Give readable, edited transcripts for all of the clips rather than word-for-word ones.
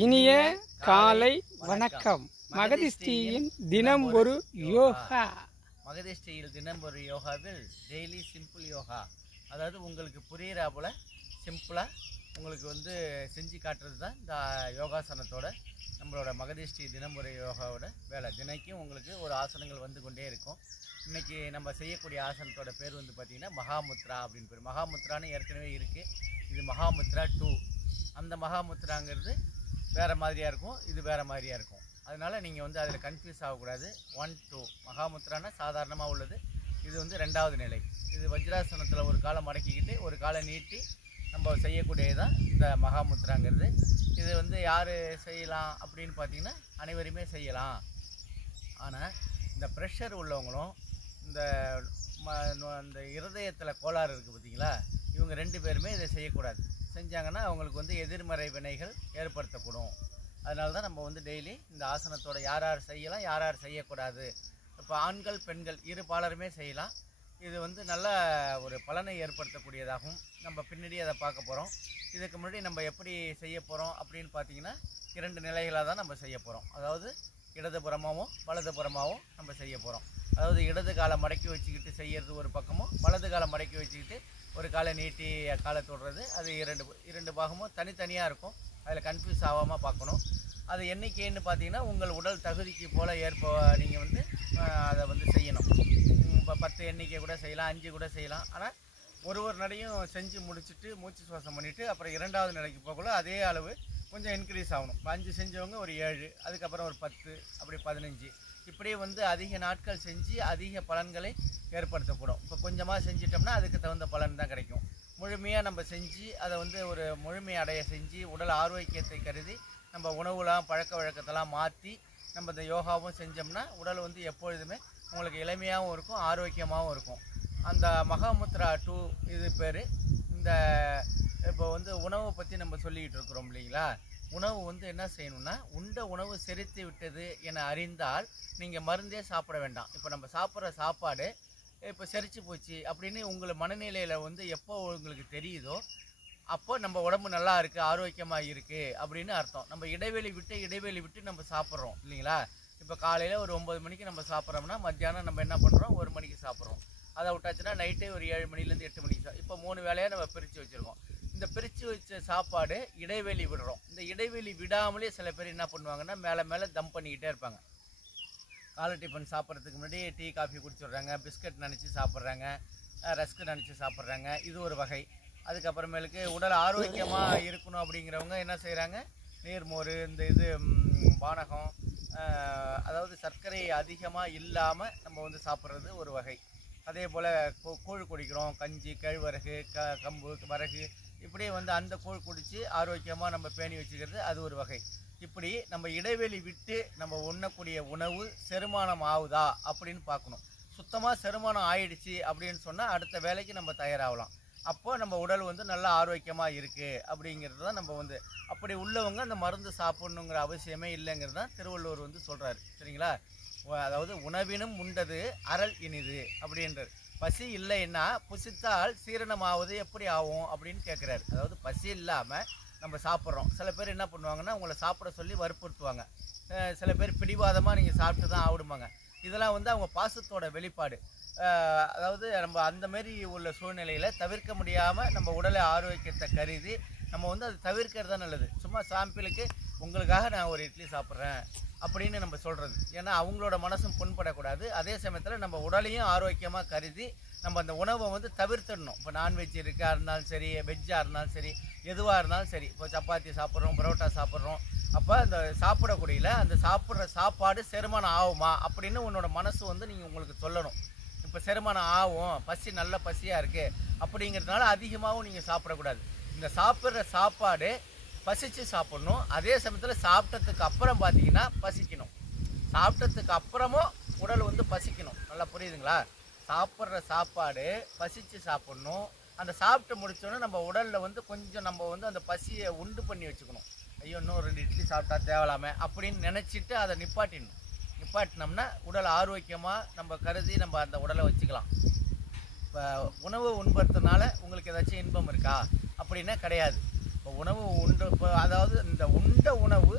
இனிய காலை வணக்கம். மகதிஷ்டியின் தினம் ஒரு யோகா. மகதிஷ்டியில் தினம் ஒரு யோகாவில் டெய்லி சிம்பிள் யோகா, அதாவது உங்களுக்கு புரிகிற போல் சிம்பிளாக உங்களுக்கு செஞ்சு காட்டுறது தான் இந்த யோகாசனத்தோட நம்மளோட மகதிஷ்டி தினம் ஒரு யோகாவோட வேலை. தினைக்கும் உங்களுக்கு ஒரு ஆசனங்கள் வந்து கொண்டே இருக்கும். இன்றைக்கி நம்ம செய்யக்கூடிய ஆசனத்தோட பேர் பார்த்திங்கன்னா மகாமுத்ரா அப்படின்னு பேர். மகாமுத்ரான்னு ஏற்கனவே இருக்குது. இது மகாமுத்ரா 2. அந்த மகாமுத்ராங்கிறது வேறு மாதிரியாக இருக்கும், இது வேறு மாதிரியாக இருக்கும். அதனால் நீங்கள் அதில் கன்ஃபியூஸ் ஆகக்கூடாது. 1, 2 மகாமுத்ரானா சாதாரணமாக உள்ளது. இது 2வது நிலை. இது வஜ்ராசனத்தில் ஒரு காலை மடக்கிக்கிட்டு ஒரு காலை நீட்டி நம்ம செய்யக்கூடியதான் இந்த மகாமுத்ராங்கிறது. இது யார் செய்யலாம் அப்படின்னு பார்த்தீங்கன்னா அனைவருமே செய்யலாம். ஆனால் இந்த ப்ரெஷர் உள்ளவங்களும் இந்த இருதயத்தில் கோளாறு இருக்குது பார்த்தீங்களா, இவங்க 2 பேருமே இதை செய்யக்கூடாது. செஞ்சாங்கன்னா அவங்களுக்கு எதிர்மறை வினைகள் ஏற்படுத்தக்கூடும். அதனால தான் நம்ம டெய்லி இந்த ஆசனத்தோட யார் யார் செய்யலாம், யார் யார் செய்யக்கூடாது. இப்போ ஆண்கள் பெண்கள் இரு பாலருமே செய்யலாம். இது நல்ல ஒரு பலனை ஏற்படுத்தக்கூடியதாகவும் நம்ம பின்னாடி அதை பார்க்க போகிறோம். இதுக்கு முன்னாடி நம்ம எப்படி செய்ய போகிறோம் அப்படின்னு பார்த்தீங்கன்னா 2 நிலைகளாக தான் நம்ம செய்ய போகிறோம். அதாவது இடதுபுறமாகவும் வலதுபுறமாகவும் நம்ம செய்ய போகிறோம். அதாவது இடது காலை மடக்கி வச்சுக்கிட்டு செய்கிறது ஒரு பக்கமும், வலது காலை மடக்கி வச்சுக்கிட்டு ஒரு காலை நீட்டி காலை தொடுறது. அது இரண்டு பாகமும் தனித்தனியாக இருக்கும். அதில் கன்ஃபியூஸ் ஆகாமல் பார்க்கணும். அது எண்ணிக்கைன்னு பார்த்தீங்கன்னா உங்கள் உடல் தகுதிக்கு போல் நீங்கள் அதை செய்யணும். இப்போ 10 எண்ணிக்கை கூட செய்யலாம், 5 கூட செய்யலாம். ஆனால் ஒரு நடையும் செஞ்சு முடிச்சுட்டு மூச்சு சுவாசம் பண்ணிவிட்டு அப்புறம் 2வது நிலைக்கு போகக்குள்ள அதே அளவு கொஞ்சம் இன்க்ரீஸ் ஆகணும். இப்போ 5 செஞ்சவங்க ஒரு 7, அதுக்கப்புறம் ஒரு 10, அப்படி 15, இப்படியே அதிக நாட்கள் செஞ்சு அதிக பலன்களை ஏற்படுத்தக்கூடும். இப்போ கொஞ்சமாக செஞ்சிட்டோம்னா அதுக்கு தகுந்த பலன் தான் கிடைக்கும். முழுமையாக நம்ம செஞ்சு அதை ஒரு முழுமை அடைய செஞ்சு உடல் ஆரோக்கியத்தை கருதி நம்ம உணவுலாம் பழக்க வழக்கத்தெல்லாம் மாற்றி நம்ம இந்த யோகாவும் செஞ்சோம்னா உடல் எப்பொழுதுமே உங்களுக்கு இளமையாகவும் இருக்கும், ஆரோக்கியமாகவும் இருக்கும். அந்த மகாமுத்ரா 2 இது பேர். இந்த இப்போ உணவை பற்றி நம்ம சொல்லிக்கிட்டு இருக்கிறோம் இல்லைங்களா. உணவு என்ன செய்யணும்னா, உண்ட உணவு செரித்து விட்டது என அறிந்தால் நீங்கள் மருந்தே சாப்பிட வேண்டாம். இப்போ நம்ம சாப்பிட்ற சாப்பாடு இப்போ செரிச்சு போச்சு அப்படின்னு உங்களை மனநிலையில் எப்போ உங்களுக்கு தெரியுதோ அப்போ நம்ம உடம்பு நல்லா இருக்குது, ஆரோக்கியமாக இருக்குது அப்படின்னு அர்த்தம். நம்ம இடைவெளி விட்டு நம்ம சாப்பிட்றோம் இல்லைங்களா. இப்போ காலையில் ஒரு 9 மணிக்கு நம்ம சாப்பிட்றோம்னா மத்தியானம் நம்ம என்ன பண்ணுறோம், 1 மணிக்கு சாப்பிட்றோம். அதை விட்டாச்சுன்னா நைட்டே ஒரு 7 மணிலேருந்து 8 மணிக்கு இப்போ 3 வேளையாக நம்ம பிரித்து வச்சுருக்கோம். இந்த பிரித்து வச்ச சாப்பாடு இடைவெளி விடுறோம். இந்த இடைவெளி விடாமலே சில பேர் என்ன பண்ணுவாங்கன்னா மேலே தம் பண்ணிக்கிட்டே இருப்பாங்க. காலை டிஃபன் சாப்பிட்றதுக்கு முன்னாடி டீ காஃபி குடிச்சிடுறாங்க, பிஸ்கட் நினச்சி சாப்பிட்றாங்க, ரஸ்க்கு நினச்சி சாப்பிட்றாங்க. இது ஒரு வகை. அதுக்கப்புறமேலுக்கு உடல் ஆரோக்கியமாக இருக்கணும் அப்படிங்கிறவங்க என்ன செய்கிறாங்க, நீர்மோர், இந்த பானகம், அதாவது சர்க்கரை அதிகமாக இல்லாமல் நம்ம சாப்பிட்றது ஒரு வகை. அதே போல் கூழ் குடிக்கிறோம், கஞ்சி, கேழ்வரகு, கம்பு, வரகு, இப்படியே அந்த கூழ் குடித்து ஆரோக்கியமாக நம்ம பேணி வச்சுக்கிறது அது ஒரு வகை. இப்படி நம்ம இடைவெளி விட்டு நம்ம உண்ணக்கூடிய உணவு செரிமானம் ஆகுதா அப்படின்னு பார்க்கணும். சுத்தமாக செரிமானம் ஆயிடுச்சு அப்படின்னு சொன்னால் அடுத்த வேலைக்கு நம்ம தயாராகலாம். அப்போ நம்ம உடல் நல்லா ஆரோக்கியமாக இருக்குது அப்படிங்கிறது தான் நம்ம அப்படி உள்ளவங்க அந்த மருந்து சாப்பிட்ணுங்கிற அவசியமே இல்லைங்கிறது தான் திருவள்ளுவர் சொல்கிறாரு. சரிங்களா. அதாவது உணவினும் உண்டது அறல் இனிது அப்படின்றது. பசி இல்லைன்னா புசித்தால் சீரணமாவது எப்படி ஆகும் அப்படின்னு கேட்குறாரு. அதாவது பசி இல்லாமல் நம்ம சாப்பிட்றோம். சில பேர் என்ன பண்ணுவாங்கன்னா உங்களை சாப்பிட சொல்லி வற்புறுத்துவாங்க. சில பேர் பிடிவாதமாக நீங்கள் சாப்பிட்டு தான் ஆவிடுவாங்க. இதெல்லாம் அவங்க பாசத்தோட வெளிப்பாடு. அதாவது நம்ம அந்தமாரி உள்ள சூழ்நிலையில் தவிர்க்க முடியாமல் நம்ம உடலை ஆரோக்கியத்தை கருதி நம்ம அது தவிர்க்கிறது தான் நல்லது. சும்மா சாம்பிளுக்கு உங்களுக்காக நான் ஒரு இட்லி சாப்பிட்றேன் அப்படின்னு நம்ம சொல்கிறது. ஏன்னா அவங்களோட மனசும் புண்படக்கூடாது. அதே சமயத்தில் நம்ம உடலையும் ஆரோக்கியமாக கருதி நம்ம அந்த உணவை தவிர்த்துடணும். இப்போ நான்வெஜ் இருக்கா இருந்தாலும் சரி, வெஜ்ஜாக இருந்தாலும் சரி, எதுவாக இருந்தாலும் சரி. இப்போ சப்பாத்தி சாப்பிட்றோம், பரோட்டா சாப்பிட்றோம். அப்போ அந்த சாப்பிடக்கூடியல அந்த சாப்பிட்ற சாப்பாடு செரிமானம் ஆகுமா அப்படின்னு உன்னோட மனசு நீங்கள் உங்களுக்கு சொல்லணும். இப்போ செரிமானம் ஆகும், பசி நல்ல பசியாக இருக்குது அப்படிங்கிறதுனால அதிகமாகவும் நீங்கள் சாப்பிடக்கூடாது. இந்த சாப்பிட்ற சாப்பாடு பசித்து சாப்பிட்ணும். அதே சமயத்தில் சாப்பிட்டதுக்கு அப்புறம் பார்த்தீங்கன்னா பசிக்கணும். சாப்பிட்டதுக்கு அப்புறமும் உடல் பசிக்கணும். நல்லா புரியுதுங்களா. சாப்பிட்ற சாப்பாடு பசித்து சாப்பிட்ணும். அந்த சாப்பிட்டு முடிச்சோன்னே நம்ம உடலில் கொஞ்சம் நம்ம அந்த பசியை உண்டு பண்ணி வச்சுக்கணும். ஐயோ இன்னும் 2 இட்லி சாப்பிட்டா தேவலாமே அப்படின்னு நினச்சிட்டு அதை நிப்பாட்டினோம்னா உடல் ஆரோக்கியமாக நம்ம கருதி நம்ம அந்த உடலை வச்சுக்கலாம். இப்போ உணவு உண்பதுனால உங்களுக்கு ஏதாச்சும் இன்பம் இருக்கா அப்படின்னா கிடையாது. இப்போ உணவு உண்டு, இப்போ அதாவது இந்த உண்ட உணவு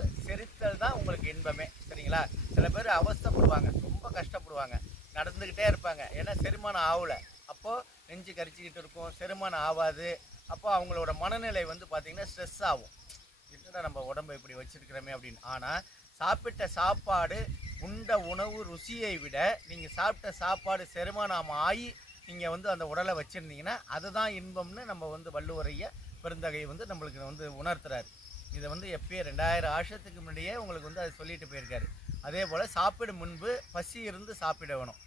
இன்பமே. சரிங்களா? சில பேர் அவஸ்தைப்படுவாங்க, ரொம்ப கஷ்டப்படுவாங்க, நடந்துக்கிட்டே இருப்பாங்க. ஏன்னா செரிமானம் ஆகலை, அப்போது நெஞ்சு கரிச்சிக்கிட்டு இருக்கும், செரிமானம் ஆகாது. அப்போ அவங்களோட மனநிலை வந்து பார்த்திங்கன்னா ஸ்ட்ரெஸ் ஆகும். என்னடா நம்ம உடம்பை இப்படி வச்சுருக்கிறோமே அப்படின்னு. ஆனால் சாப்பிட்ட சாப்பாடு, உண்ட உணவு ருசியை விட நீங்கள் சாப்பிட்ட சாப்பாடு செரிமானம் ஆகி நீங்கள் வந்து அந்த உடலை வச்சுருந்தீங்கன்னா அதுதான் இன்பம்னு நம்ம வந்து வள்ளுவரைய பெருந்தகை வந்து நம்மளுக்கு வந்து உணர்த்துறாரு. இதை வந்து எப்பயே 2000 வருஷத்துக்கு முன்னாடியே உங்களுக்கு வந்து அது சொல்லிட்டு போயிருக்காரு. அதே போல் சாப்பிடும் முன்பு பசி இருந்து சாப்பிட வேணும்.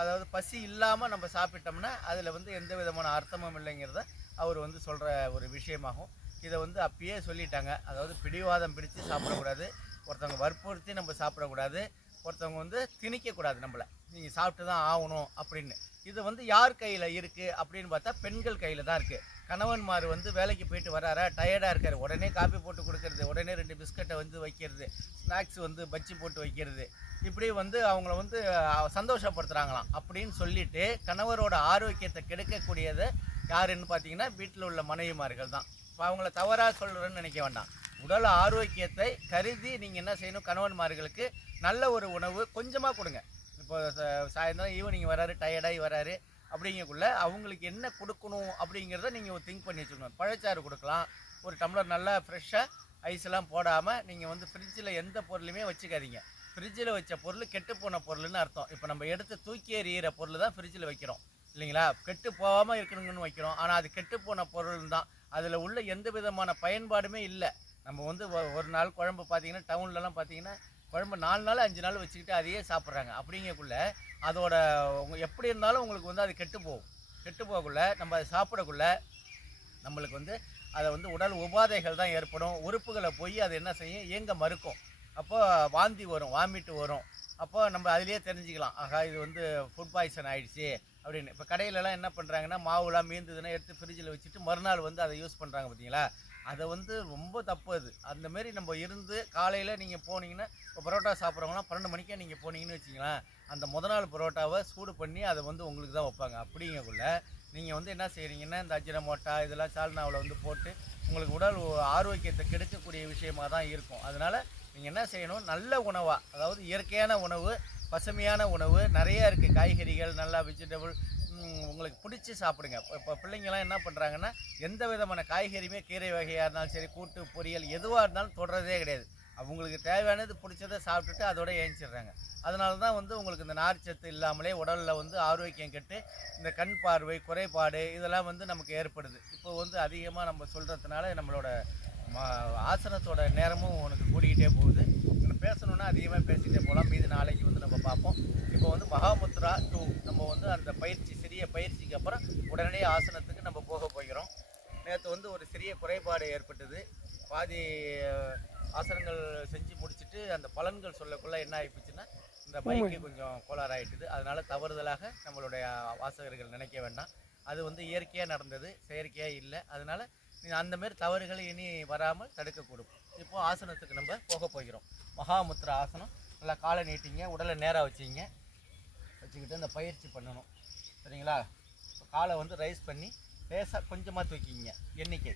அதாவது பசி இல்லாமல் நம்ம சாப்பிட்டோம்னா அதில் வந்து எந்த விதமான அர்த்தமும் இல்லைங்கிறத அவர் வந்து சொல்கிற ஒரு விஷயமாகும். இதை வந்து அப்பயே சொல்லிட்டாங்க. அதாவது பிடிவாதம் பிடித்து சாப்பிடக்கூடாது, ஒருத்தவங்க வற்புறுத்தி நம்ம சாப்பிடக்கூடாது, ஒருத்தவங்க வந்து திணிக்கக்கூடாது நம்மளை, நீங்கள் சாப்பிட்டு தான் ஆகணும் அப்படின்னு. இது வந்து யார் கையில் இருக்குது அப்படின்னு பார்த்தா பெண்கள் கையில் தான் இருக்குது. கணவன்மார் வந்து வேலைக்கு போயிட்டு வராரா, டயர்டாக இருக்கார், உடனே காப்பி போட்டு கொடுக்கறது, உடனே 2 பிஸ்கட்டை வந்து வைக்கிறது, ஸ்நாக்ஸ் வந்து பஜ்ஜி போட்டு வைக்கிறது, இப்படி வந்து அவங்கள வந்து சந்தோஷப்படுத்துகிறாங்களாம் அப்படின்னு சொல்லிட்டு கணவரோட ஆரோக்கியத்தை கெடுக்கக்கூடியதை யாருன்னு பார்த்தீங்கன்னா வீட்டில் உள்ள மனைவிமார்கள் தான். இப்போ அவங்கள தவறாக சொல்கிறேன்னு நினைக்க வேண்டாம். உடல் ஆரோக்கியத்தை கருதி நீங்கள் என்ன செய்யணும், கணவன்மார்களுக்கு நல்ல ஒரு உணவு கொஞ்சமாக கொடுங்க. இப்போ சாயந்தரம் ஈவினிங் வராரு, டயர்டாகி வராரு அப்படிங்கக்குள்ள அவங்களுக்கு என்ன கொடுக்கணும் அப்படிங்கிறத நீங்கள் திங்க் பண்ணி வச்சுக்கணும். பழச்சாறு கொடுக்கலாம், ஒரு டம்ளர் நல்லா ஃப்ரெஷ்ஷாக ஐஸ்லாம் போடாமல் நீங்கள் வந்து ஃப்ரிட்ஜில் எந்த பொருளுமே வச்சுக்காதீங்க. ஃப்ரிட்ஜில் வச்ச பொருள் கெட்டு போன பொருள்னு அர்த்தம். இப்போ நம்ம எடுத்து தூக்கி எறிகிற பொருள் தான் ஃப்ரிட்ஜில் வைக்கிறோம் இல்லைங்களா? கெட்டு போகாமல் இருக்கணுங்கன்னு வைக்கிறோம். ஆனால் அது கெட்டு போன பொருள் தான், அதில் உள்ள எந்த விதமான பயன்பாடுமே இல்லை. நம்ம வந்து ஒரு நாள் குழம்பு பார்த்தீங்கன்னா டவுன்லலாம் பார்த்தீங்கன்னா குழம்பு 4 நாள் 5 நாள் வச்சுக்கிட்டு அதையே சாப்பிட்றாங்க. அப்படிங்கக்குள்ள அதோட எப்படி இருந்தாலும் உங்களுக்கு வந்து அது கெட்டு போகும். கெட்டு போகக்குள்ள நம்ம அதை சாப்பிடக்குள்ள நம்மளுக்கு வந்து அதை வந்து உடல் உபாதைகள் தான் ஏற்படும். உறுப்புகளை போய் அது என்ன செய்யும், இயங்க மறுக்கும். அப்போ வாந்தி வரும், வாமிட்டு வரும். அப்போ நம்ம அதிலேயே தெரிஞ்சுக்கலாம், ஆகா இது வந்து ஃபுட் பாய்சன் ஆகிடுச்சு அப்படின்னு. இப்போ கடையிலலாம் என்ன பண்ணுறாங்கன்னா மாவுலாம் மீந்ததுன்னா எடுத்து ஃப்ரிட்ஜில் வச்சுட்டு மறுநாள் வந்து அதை யூஸ் பண்ணுறாங்க பார்த்தீங்களா? அதை வந்து ரொம்ப தப்பு அது. அந்தமாரி நம்ம இருந்து காலையில் நீங்கள் போனீங்கன்னா, இப்போ பரோட்டா சாப்பிட்றவங்களாம் 12 மணிக்கே நீங்கள் போனீங்கன்னு வச்சிங்களேன், அந்த முத நாள் பரோட்டாவை சூடு பண்ணி அதை வந்து உங்களுக்கு தான் வைப்பாங்க. அப்படிங்கக்குள்ள நீங்கள் வந்து என்ன செய்கிறீங்கன்னா, இந்த அஜினமோட்டா இதெல்லாம் சால்னாவில் வந்து போட்டு உங்களுக்கு உடல் ஆரோக்கியத்தை கெடுக்கக்கூடிய விஷயமாக தான் இருக்கும். அதனால் நீங்கள் என்ன செய்யணும், நல்ல உணவாக, அதாவது இயற்கையான உணவு, பசுமையான உணவு நிறையா இருக்குது. காய்கறிகள், நல்லா வெஜிடபிள் உங்களுக்கு பிடிச்சி சாப்பிடுங்க. இப்போ பிள்ளைங்கள்லாம் என்ன பண்ணுறாங்கன்னா, எந்த விதமான காய்கறியுமே கீரை வகையாக இருந்தாலும் சரி, கூட்டு பொரியல் எதுவாக இருந்தாலும் தொடுறதே கிடையாது. அவங்களுக்கு தேவையானது பிடிச்சதை சாப்பிட்டுட்டு அதோட ஏஞ்சிடுறாங்க. அதனால தான் வந்து உங்களுக்கு இந்த நார்ச்சத்து இல்லாமலே உடலில் வந்து ஆரோக்கியம் கெட்டு இந்த கண் பார்வை குறைபாடு இதெல்லாம் வந்து நமக்கு ஏற்படுது. இப்போ வந்து அதிகமாக நம்ம சொல்கிறதுனால நம்மளோட ஆசனத்தோட நேரமும் உனக்கு கூடிக்கிட்டே போகுது. பேசணுன்னா அதிகமாக பேசிகிட்டே போகலாம். மீது நாளைக்கு வந்து நம்ம பார்ப்போம். இப்போ வந்து மகாமுத்ரா 2 நம்ம வந்து அந்த பயிற்சி, சிறிய பயிற்சிக்கு அப்புறம் உடனடியே ஆசனத்துக்கு நம்ம போக போகிறோம். நேற்று வந்து ஒரு சிறிய குறைபாடு ஏற்பட்டது. பாதி ஆசனங்கள் செஞ்சு முடிச்சுட்டு அந்த பலன்கள் சொல்லக்குள்ள என்ன ஆகிப்போச்சுன்னா, இந்த பைக்கு கொஞ்சம் கோளாறாயிட்டுது. அதனால் தவறுதலாக நம்மளுடைய வாசகர்கள் நினைக்க வேண்டாம். அது வந்து இயற்கையாக நடந்தது, செயற்கையாக இல்லை. அதனால் அந்தமாரி தவறுகளை இனி வராமல் தடுக்கக்கூடும். இப்போது ஆசனத்துக்கு நம்ம போக போகிறோம். மகாமுத்ரா ஆசனம். நல்லா காலை நீட்டிங்க, உடலை நேராக வச்சுக்கிட்டு அந்த பயிற்சி பண்ணணும். சரிங்களா? இப்போ காலை வந்து ரைஸ் பண்ணி லேசாக கொஞ்சமாக தூக்கிங்க. எண்ணிக்கை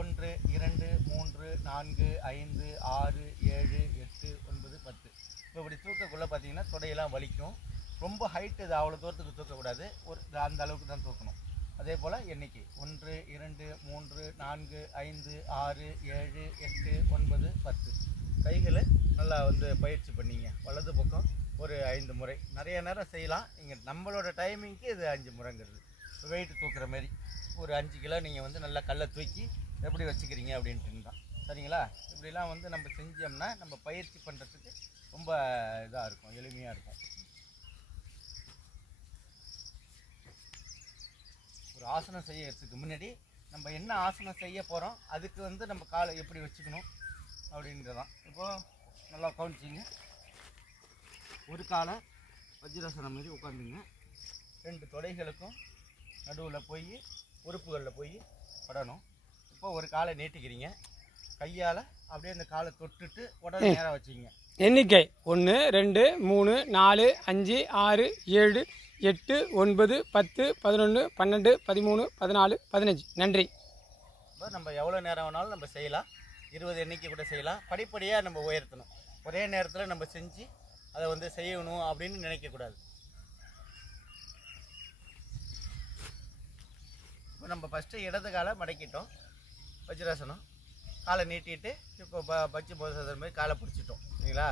1 2 3 4 5 6 7 8 9 10. இப்போ இப்படி தூக்கக்குள்ளே பார்த்தீங்கன்னா தொடையெல்லாம் வலிக்கும். ரொம்ப ஹைட்டு இது அவ்வளோ தூரத்துக்கு தூக்கக்கூடாது, ஒரு அந்த அளவுக்கு தான் தூக்கணும். அதே போல் எண்ணிக்கை 1 2 3 4 5 6 7 8 9 10. கைகளை நல்லா வந்து பயிற்சி பண்ணிங்க. வலது பக்கம் ஒரு 5 முறை. நிறைய நேரம் செய்யலாம். இங்கே நம்மளோட டைமிங்க்கு இது 5 முறைங்கிறது. வெயிட் தூக்குற மாரி ஒரு 5 கிலோ நீங்கள் வந்து நல்லா கல்லை தூக்கி எப்படி வச்சுக்கிறீங்க அப்படின்ட்டு தான். சரிங்களா? இப்படிலாம் வந்து நம்ம செஞ்சோம்னா நம்ம பயிற்சி பண்ணுறதுக்கு ரொம்ப இதாக இருக்கும், எளிமையாக இருக்கும். ஒரு ஆசனம் செய்யறதுக்கு முன்னாடி நம்ம என்ன ஆசனம் செய்ய போகிறோம், அதுக்கு வந்து நம்ம காலை எப்படி வச்சுக்கணும் அப்படின்றதான். இப்போது நல்லா கவனிச்சிங்க. ஒரு காலை வஜ்ராசனம் மாதிரி உட்காந்துங்க. 2 தொடைகளுக்கும் நடுவில் போய் உறுப்புகளில் போய் படணும். இப்போ ஒரு காலை நீட்டிக்கிறீங்க. கையால் அப்படியே அந்த காலை தொட்டுட்டு உடனே நேராக வச்சிங்க. எண்ணிக்கை 1 2 3 4 5 6 7 8 9 10 11 12 13 14 15. நன்றி. இப்போ நம்ம எவ்வளோ நேரம் வேணாலும் நம்ம செய்யலாம். 20 எண்ணிக்கை கூட செய்யலாம். படிப்படியாக நம்ம உயர்த்தணும். ஒரே நேரத்தில் நம்ம செஞ்சு அதை வந்து செய்யணும் அப்படின்னு நினைக்கக்கூடாது. இப்போ நம்ம ஃபஸ்ட்டு இடது காலை மடக்கிட்டோம், வஜ்ராசனம். காலை நீட்டிட்டு இப்போ பச்சி போதாசனம் மாதிரி காலை பிடிச்சிட்டோம் சரிங்களா.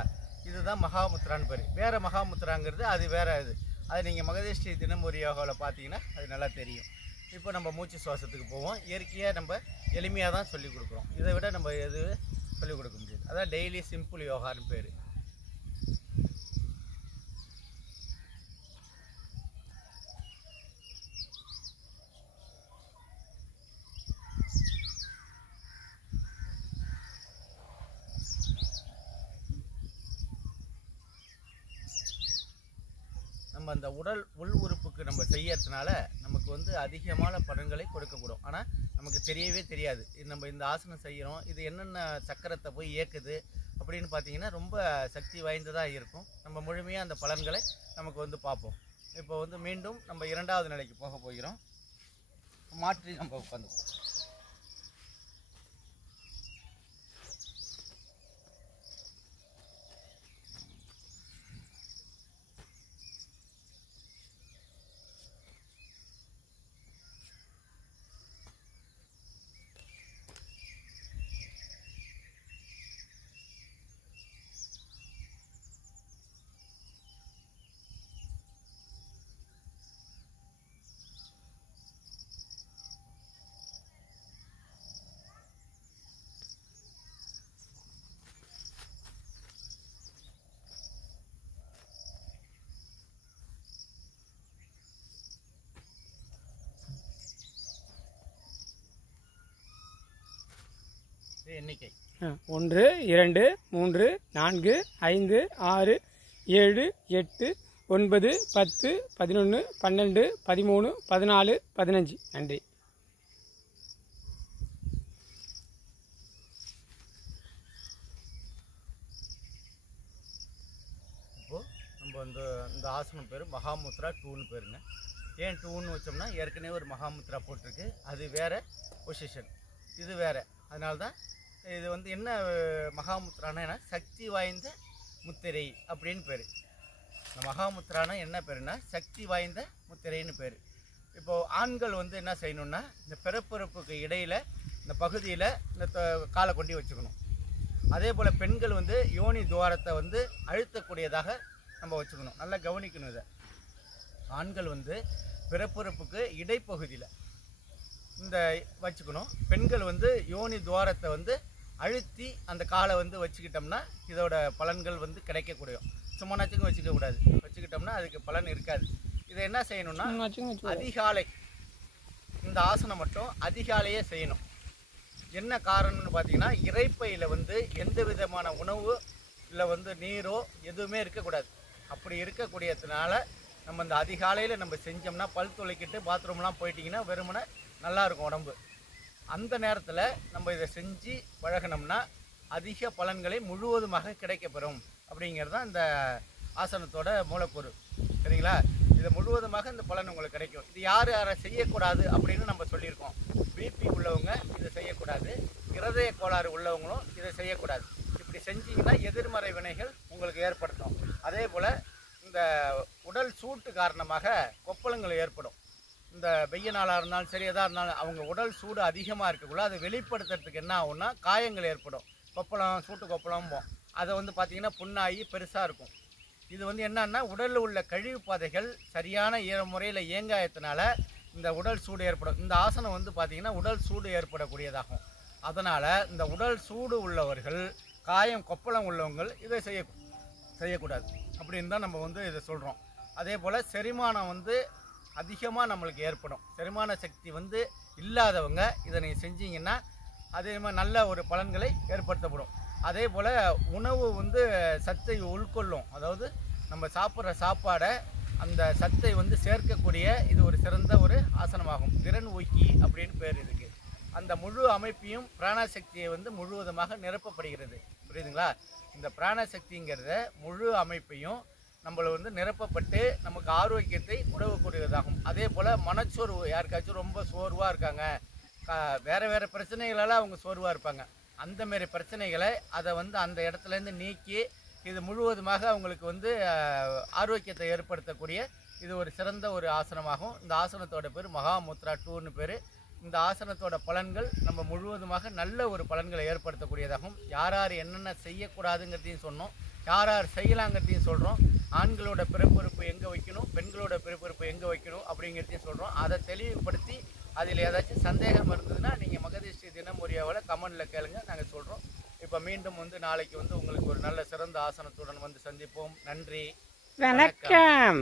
இதுதான் மகாமுத்ரான்னு பேர். வேறு மகாமுத்ராங்கிறது அது வேறு அது நீங்கள் மகதேஷ்டி தினம் ஒரு யோகாவில் பார்த்தீங்கன்னா அது நல்லா தெரியும். இப்போ நம்ம மூச்சு சுவாசத்துக்கு போவோம். இயற்கையாக நம்ம எளிமையாக தான் சொல்லிக் கொடுக்குறோம். இதை விட நம்ம எது சொல்லிக் கொடுக்க முடியாது. அதான் டெய்லி சிம்பிள் யோகான்னு பேர். நம்ம அந்த உடல் உள் உறுப்புக்கு நம்ம செய்யறதுனால நமக்கு வந்து அதிகமான பலன்களை கொடுக்கக்கூடும். ஆனால் நமக்கு தெரியவே தெரியாது. நம்ம இந்த ஆசனம் செய்கிறோம், இது என்னென்ன சக்கரத்தை போய் இயக்குது அப்படின்னு பார்த்தீங்கன்னா ரொம்ப சக்தி வாய்ந்ததாக இருக்கும். நம்ம முழுமையாக அந்த பலன்களை நமக்கு வந்து பார்ப்போம். இப்போ வந்து மீண்டும் நம்ம 2வது நிலைக்கு போக போகிறோம். மாற்றி நம்ம உட்காந்துப்போம். எண்ணிக்கை 1 2 3 4 5 6 7 8 9 10 11 12 13 14 15. நன்றி. இப்போது நம்ம இந்த ஆசனம் பேர் மகாமுத்ரா 2ன்னு பேருங்க. ஏன் 2ன்னு வச்சோம்னா ஏற்கனவே ஒரு மகாமுத்ரா போட்டிருக்கு, அது வேறு பொசிஷன், இது வேறு. அதனால தான் இது வந்து என்ன மகாமுத்ரானா சக்தி வாய்ந்த முத்திரை அப்படின்னு பேர். இந்த மகாமுத்ரானா என்ன பேருன்னா சக்தி வாய்ந்த முத்திரைன்னு பேர். இப்போது ஆண்கள் வந்து என்ன செய்யணுன்னா இந்த பிறப்புறுப்புக்கு இடையில் இந்த பகுதியில் இந்த காலை கொண்டு வச்சுக்கணும். அதே போல் பெண்கள் வந்து யோனி துவாரத்தை வந்து அழுத்தக்கூடியதாக நம்ம வச்சுக்கணும். நல்லா கவனிக்கணும். இதை ஆண்கள் வந்து பிறப்புறுப்புக்கு இடைப்பகுதியில் இந்த வச்சுக்கணும். பெண்கள் வந்து யோனி துவாரத்தை வந்து அழுத்தி அந்த காலை வந்து வச்சுக்கிட்டோம்னா இதோட பலன்கள் வந்து கிடைக்கக்கூடிய. சும்மானாச்சுக்கும் வச்சுக்கக்கூடாது, வச்சுக்கிட்டோம்னா அதுக்கு பலன் இருக்காது. இதை என்ன செய்யணும்னா அதிகாலை இந்த ஆசனம் மட்டும் அதிகாலையே செய்யணும். என்ன காரணம்னு பார்த்தீங்கன்னா இறைப்பையில் வந்து எந்த விதமான உணவு இல்லை வந்து நீரோ எதுவுமே இருக்கக்கூடாது. அப்படி இருக்கக்கூடியதுனால நம்ம இந்த அதிகாலையில் நம்ம செஞ்சோம்னா பல் துளைக்கிட்டு பாத்ரூம்லாம் போயிட்டிங்கன்னா வெறுமனே நல்லாயிருக்கும் உடம்பு. அந்த நேரத்தில் நம்ம இதை செஞ்சு பழகினோம்னா அதிக பலன்களை முழுவதுமாக கிடைக்கப்பெறும். அப்படிங்கிறது தான் இந்த ஆசனத்தோட மூலக்கூறு சரிங்களா. இதை முழுவதுமாக இந்த பலன் உங்களுக்கு கிடைக்கும். இது யார் யாரை செய்யக்கூடாது அப்படின்னு நம்ம சொல்லியிருக்கோம். பிபி உள்ளவங்க இதை செய்யக்கூடாது, இருதய கோளாறு உள்ளவங்களும் இதை செய்யக்கூடாது. இப்படி செஞ்சீங்கன்னா எதிர்மறை வினைகள் உங்களுக்கு ஏற்படுத்தும். அதே போல் இந்த உடல் சூட்டு காரணமாக கொப்பளங்கள் ஏற்படும். இந்த வெய்ய நாளாக இருந்தாலும் சரி எதாக இருந்தாலும் அவங்க உடல் சூடு அதிகமாக இருக்கக்குள்ள அதை வெளிப்படுத்துறதுக்கு என்ன ஆகும்னா காயங்கள் ஏற்படும். கொப்பளம் சூட்டு கொப்பளம்போம் அதை வந்து பார்த்திங்கன்னா புண்ணாகி பெருசாக இருக்கும். இது வந்து என்னன்னா உடலில் உள்ள கழிவு பாதைகள் சரியான முறையில் இயங்காயத்தினால இந்த உடல் சூடு ஏற்படும். இந்த ஆசனம் வந்து பார்த்திங்கன்னா உடல் சூடு ஏற்படக்கூடியதாகும். அதனால் இந்த உடல் சூடு உள்ளவர்கள் காயம் கொப்பளம் உள்ளவங்கள் இதை செய்யக்கூடாது அப்படின்னு தான் நம்ம வந்து இதை சொல்கிறோம். அதே போல் செரிமானம் வந்து அதிகமாக நம்மளுக்கு ஏற்படும். செரிமான சக்தி வந்து இல்லாதவங்க இதை நீங்கள் செஞ்சீங்கன்னா அதே மாதிரி நல்ல ஒரு பலன்களை ஏற்படுத்தப்படும். அதே போல் உணவு வந்து சத்தை உள்கொள்ளும். அதாவது நம்ம சாப்பிட்ற சாப்பாடை அந்த சத்தை வந்து சேர்க்கக்கூடிய இது ஒரு சிறந்த ஒரு ஆசனமாகும். திறன் ஊக்கி அப்படின்னு பேர் இதுக்கு. அந்த முழு அமைப்பையும் பிராணசக்தியை வந்து முழுவதுமாக நிரப்பப்படுகிறது. புரியுதுங்களா? இந்த பிராணசக்திங்கிறத முழு அமைப்பையும் நம்மளை வந்து நிரப்பப்பட்டு நமக்கு ஆரோக்கியத்தை உதவக்கூடியதாகும். அதே போல் மனச்சோர்வு, யாருக்காச்சும் ரொம்ப சோர்வாக இருக்காங்க, வேறு பிரச்சனைகளால் அவங்க சோர்வாக இருப்பாங்க, அந்த மாதிரி பிரச்சனைகளை அதை வந்து அந்த இடத்துலேருந்து நீக்கி இது முழுவதுமாக அவங்களுக்கு வந்து ஆரோக்கியத்தை ஏற்படுத்தக்கூடிய இது ஒரு சிறந்த ஒரு ஆசனமாகும். இந்த ஆசனத்தோட பேர் மகாமுத்ரா 2ன்னு பேர். இந்த ஆசனத்தோட பலன்கள் நம்ம முழுவதுமாக நல்ல ஒரு பலன்களை ஏற்படுத்தக்கூடியதாகும். யார் யார் என்னென்ன செய்யக்கூடாதுங்கிறதையும் சொன்னோம், யார் யார் செய்யலாங்கிறதையும் சொல்கிறோம். ஆண்களோட பிறப்புறுப்பு எங்கே வைக்கணும், பெண்களோட பிறப்புறுப்பு எங்கே வைக்கணும் அப்படிங்கிறதையும் சொல்கிறோம். அதை தெளிவுபடுத்தி அதில் ஏதாச்சும் சந்தேகம் இருந்ததுன்னா நீங்கள் மகதீஸ்ரீ தினமுறையாவில் கமெண்டில் கேளுங்க, நாங்கள் சொல்கிறோம். இப்போ மீண்டும் வந்து நாளைக்கு வந்து உங்களுக்கு ஒரு நல்ல சிறந்த ஆசனத்துடன் வந்து சந்திப்போம். நன்றி, வணக்கம்.